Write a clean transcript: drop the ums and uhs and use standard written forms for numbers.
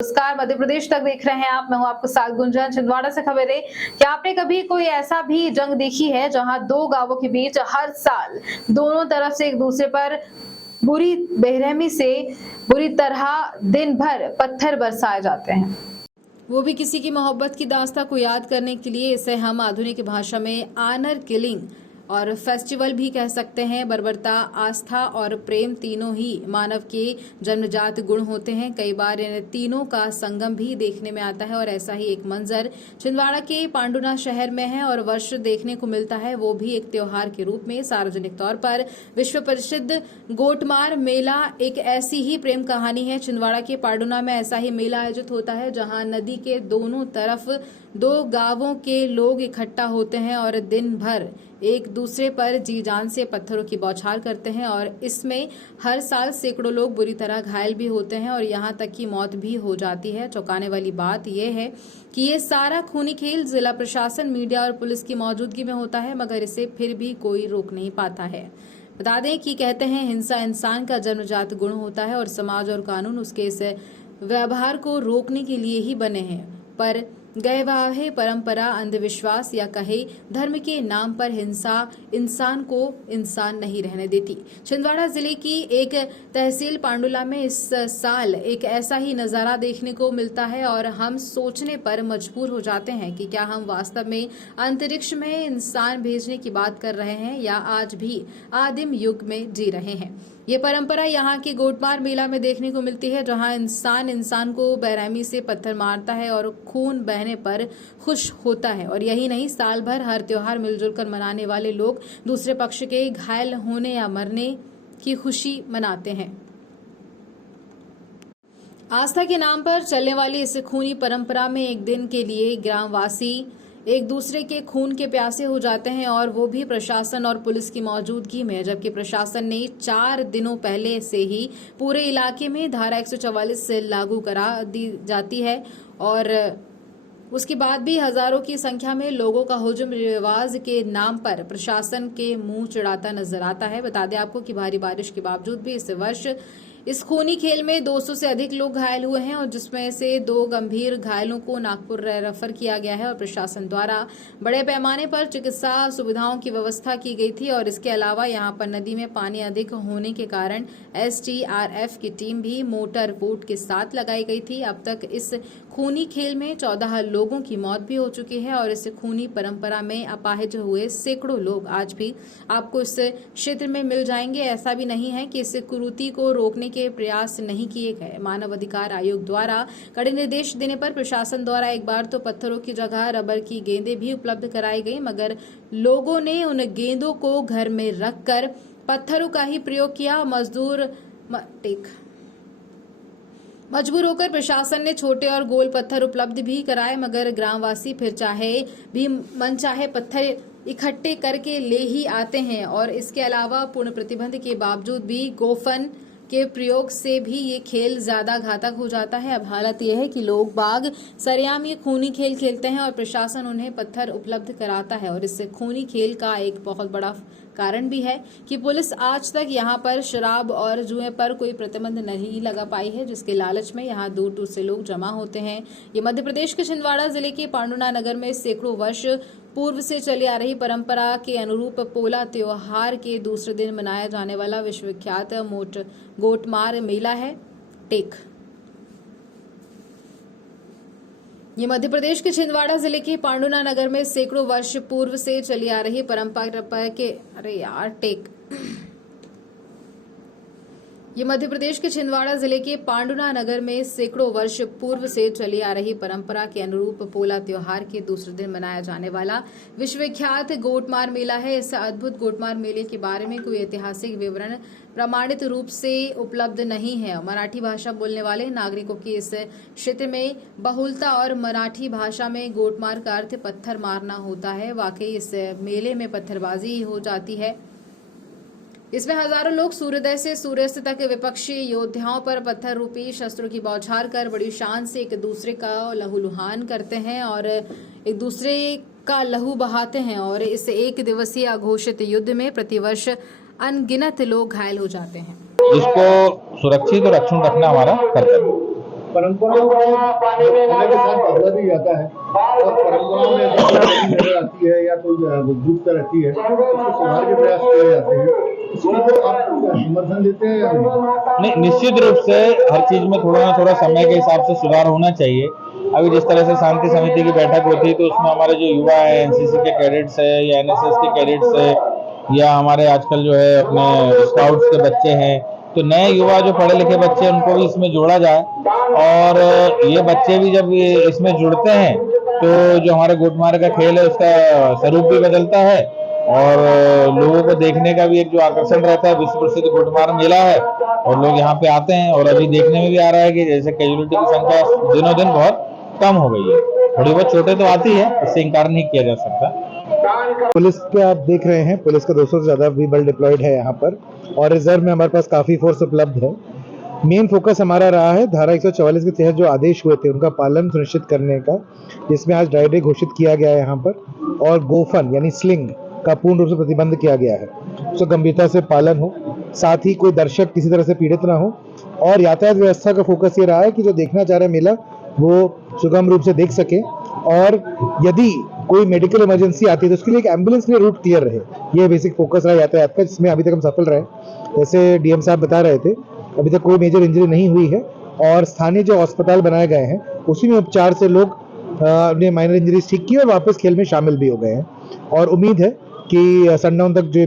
नमस्कार, मध्य प्रदेश तक देख रहे हैं आप। मैं हूं आपके साथ गुंजन। छिंदवाड़ा से खबर है कि आपने कभी कोई ऐसा भी जंग देखी है जहां दो गांवों के बीच हर साल दोनों तरफ से एक दूसरे पर बुरी बेरहमी से बुरी तरह दिन भर पत्थर बरसाए जाते हैं, वो भी किसी की मोहब्बत की दास्तां को याद करने के लिए। इसे हम आधुनिक भाषा में ऑनर किलिंग और फेस्टिवल भी कह सकते हैं। बर्बरता, आस्था और प्रेम तीनों ही मानव के जन्मजात गुण होते हैं। कई बार इन तीनों का संगम भी देखने में आता है और ऐसा ही एक मंजर छिंदवाड़ा के पांडुना शहर में है और वर्ष देखने को मिलता है, वो भी एक त्योहार के रूप में। सार्वजनिक तौर पर विश्व प्रसिद्ध गोटमार मेला एक ऐसी ही प्रेम कहानी है। छिंदवाड़ा के पांडुना में ऐसा ही मेला आयोजित होता है जहां नदी के दोनों तरफ दो गांवों के लोग इकट्ठा होते हैं और दिन भर एक दूसरे पर जी जान से पत्थरों की बौछार करते हैं और इसमें हर साल सैकड़ों लोग बुरी तरह घायल भी होते हैं और यहां तक कि मौत भी हो जाती है। चौंकाने वाली बात यह है कि ये सारा खूनी खेल जिला प्रशासन, मीडिया और पुलिस की मौजूदगी में होता है, मगर इसे फिर भी कोई रोक नहीं पाता है। बता दें कि कहते हैं हिंसा इंसान का जन्मजात गुण होता है और समाज और कानून उसके इस व्यवहार को रोकने के लिए ही बने हैं। पर गैरवाह परंपरा, अंधविश्वास या कहे धर्म के नाम पर हिंसा इंसान को इंसान नहीं रहने देती। छिंदवाड़ा जिले की एक तहसील पांडुला में इस साल एक ऐसा ही नजारा देखने को मिलता है और हम सोचने पर मजबूर हो जाते हैं कि क्या हम वास्तव में अंतरिक्ष में इंसान भेजने की बात कर रहे हैं या आज भी आदिम युग में जी रहे हैं। ये परंपरा यहाँ के गोटमार मेला में देखने को मिलती है, जहाँ इंसान को बेरहमी से पत्थर मारता है और खून बहने पर खुश होता है। और यही नहीं, साल भर हर त्योहार मिलजुल कर मनाने वाले लोग दूसरे पक्ष के घायल होने या मरने की खुशी मनाते हैं। आस्था के नाम पर चलने वाली इस खूनी परंपरा में एक दिन के लिए ग्रामवासी एक दूसरे के खून के प्यासे हो जाते हैं और वो भी प्रशासन और पुलिस की मौजूदगी में, जबकि प्रशासन ने 4 दिनों पहले से ही पूरे इलाके में धारा 144 से लागू करा दी जाती है और उसके बाद भी हजारों की संख्या में लोगों का हुजूम रिवाज के नाम पर प्रशासन के मुंह चिढ़ाता नजर आता है। बता दें आपको कि भारी बारिश के बावजूद भी इस वर्ष इस खूनी खेल में 200 से अधिक लोग घायल हुए हैं और जिसमें से 2 गंभीर घायलों को नागपुर रेफर किया गया है और प्रशासन द्वारा बड़े पैमाने पर चिकित्सा सुविधाओं की व्यवस्था की गई थी। और इसके अलावा यहां पर नदी में पानी अधिक होने के कारण STRF की टीम भी मोटर बोट के साथ लगाई गई थी। अब तक इस खूनी खेल में 14 लोगों की मौत भी हो चुकी है और इस खूनी परंपरा में अपाहिज हुए सैकड़ों लोग आज भी आपको इस क्षेत्र में मिल जाएंगे। ऐसा भी नहीं है कि इस कुरीति को रोकने के प्रयास नहीं किए गए। मानव अधिकार आयोग द्वारा कड़े निर्देश देने पर प्रशासन द्वारा एक बार तो पत्थरों की जगह रबर की गेंदें भी उपलब्ध कराई गई, मगर लोगों ने उन गेंदों को घर में रखकर पत्थरों का ही प्रयोग किया। मजबूर होकर प्रशासन ने छोटे और गोल पत्थर उपलब्ध भी कराए, मगर ग्रामवासी फिर चाहे भी मनचाहे पत्थर इकट्ठे करके ले ही आते हैं। और इसके अलावा पूर्ण प्रतिबंध के बावजूद भी गोफन के प्रयोग से भी ये खेल ज्यादा घातक हो जाता है। अब हालत यह है कि लोग बाग सरेआम ये खूनी खेल खेलते हैं और प्रशासन उन्हें पत्थर उपलब्ध कराता है। और इस खूनी खेल का एक बहुत बड़ा कारण भी है कि पुलिस आज तक यहाँ पर शराब और जुए पर कोई प्रतिबंध नहीं लगा पाई है, जिसके लालच में यहाँ दूर दूर से लोग जमा होते हैं। ये मध्य प्रदेश के छिंदवाड़ा जिले के पांडुना नगर में सैकड़ों वर्ष पूर्व से चली आ रही परंपरा के अनुरूप पोला त्योहार के दूसरे दिन मनाया जाने वाला विश्वविख्यात गोटमार मेला है। टेक ये मध्य प्रदेश के छिंदवाड़ा जिले के पांडुना नगर में सैकड़ों वर्ष पूर्व से चली आ रही परंपरा के ये मध्य प्रदेश के छिंदवाड़ा जिले के पांडुना नगर में सैकड़ों वर्ष पूर्व से चली आ रही परंपरा के अनुरूप पोला त्योहार के दूसरे दिन मनाया जाने वाला विश्वविख्यात गोटमार मेला है। इस अद्भुत गोटमार मेले के बारे में कोई ऐतिहासिक विवरण प्रमाणित रूप से उपलब्ध नहीं है। मराठी भाषा बोलने वाले नागरिकों की इस क्षेत्र में बहुलता और मराठी भाषा में गोटमार का अर्थ पत्थर मारना होता है। वाकई इस मेले में पत्थरबाजी हो जाती है। इसमें हजारों लोग सूर्योदय से सूर्यास्त तक विपक्षी योद्धाओं पर पत्थर रूपी शस्त्रों की बौछार कर बड़ी शान से एक दूसरे का लहूलुहान करते हैं और एक दूसरे का लहू बहाते हैं। और इस एक दिवसीय अघोषित युद्ध में प्रतिवर्ष अनगिनत लोग घायल हो जाते हैं, जिसको सुरक्षित और अक्षुण्ण रखना हमारा कर्तव्य है। परंपरा समय के साथ बदला भी जाता है और परंपराओं में अगर कोई कमी नजर आती है या कोई गुप्त रहती है तो उसको सुधार के प्रयास किए जाते हैं। इसको आप समर्थन देते हैं या नहीं? नहीं, निश्चित रूप से हर चीज में थोड़ा ना थोड़ा समय के हिसाब से सुधार होना चाहिए। अभी जिस तरह से शांति समिति की बैठक होती है तो उसमें हमारे जो युवा है, एनसीसी के कैडेट्स है या एनएसएस के कैडेट्स है या हमारे आजकल जो है अपने स्काउट्स के बच्चे हैं, तो नए युवा जो पढ़े लिखे बच्चे हैं उनको भी इसमें जोड़ा जाए और ये बच्चे भी जब इसमें जुड़ते हैं तो जो हमारे गोटमार का खेल है उसका स्वरूप भी बदलता है और लोगों को देखने का भी एक जो आकर्षण रहता है। विश्व प्रसिद्ध गोटमार मेला है और लोग यहाँ पे आते हैं और अभी देखने में भी आ रहा है कि जैसे कैजुअलिटी की संख्या दिनों दिन बहुत कम हो गई है। थोड़ी बहुत चोटें तो आती है, इससे इंकार नहीं किया जा सकता। पुलिस के आप देख रहे हैं, पुलिस का 200 से ज़्यादा भी बल डिप्लॉयड है यहाँ पर और रिजर्व में हमारे पास काफ़ी फोर्स उपलब्ध है। मेन फोकस हमारा रहा है धारा 144 के तहत जो आदेश हुए थे उनका पालन सुनिश्चित करने का, जिसमें आज ड्राई डे घोषित किया गया है यहाँ पर और गोफन यानी स्लिंग का पूर्ण रूप से प्रतिबंध किया गया है। उसका गंभीरता से पालन हो, साथ ही कोई दर्शक किसी तरह से पीड़ित ना हो और यातायात व्यवस्था का फोकस ये रहा है कि जो देखना चाह रहा है मेला वो सुगम रूप से देख सके और यदि कोई मेडिकल इमरजेंसी आती है तो उसके लिए एक एम्बुलेंस के लिए रूट क्लियर रहे। ये बेसिक फोकस रहा यातायात का, जिसमें अभी तक हम सफल रहे। जैसे डीएम साहब बता रहे थे, अभी तक कोई मेजर इंजरी नहीं हुई है और स्थानीय जो अस्पताल बनाए गए हैं उसी में उपचार से लोग अपने माइनर इंजरीज ठीक की और वापस खेल में शामिल भी हो गए हैं और उम्मीद है कि सनडाउन तक जो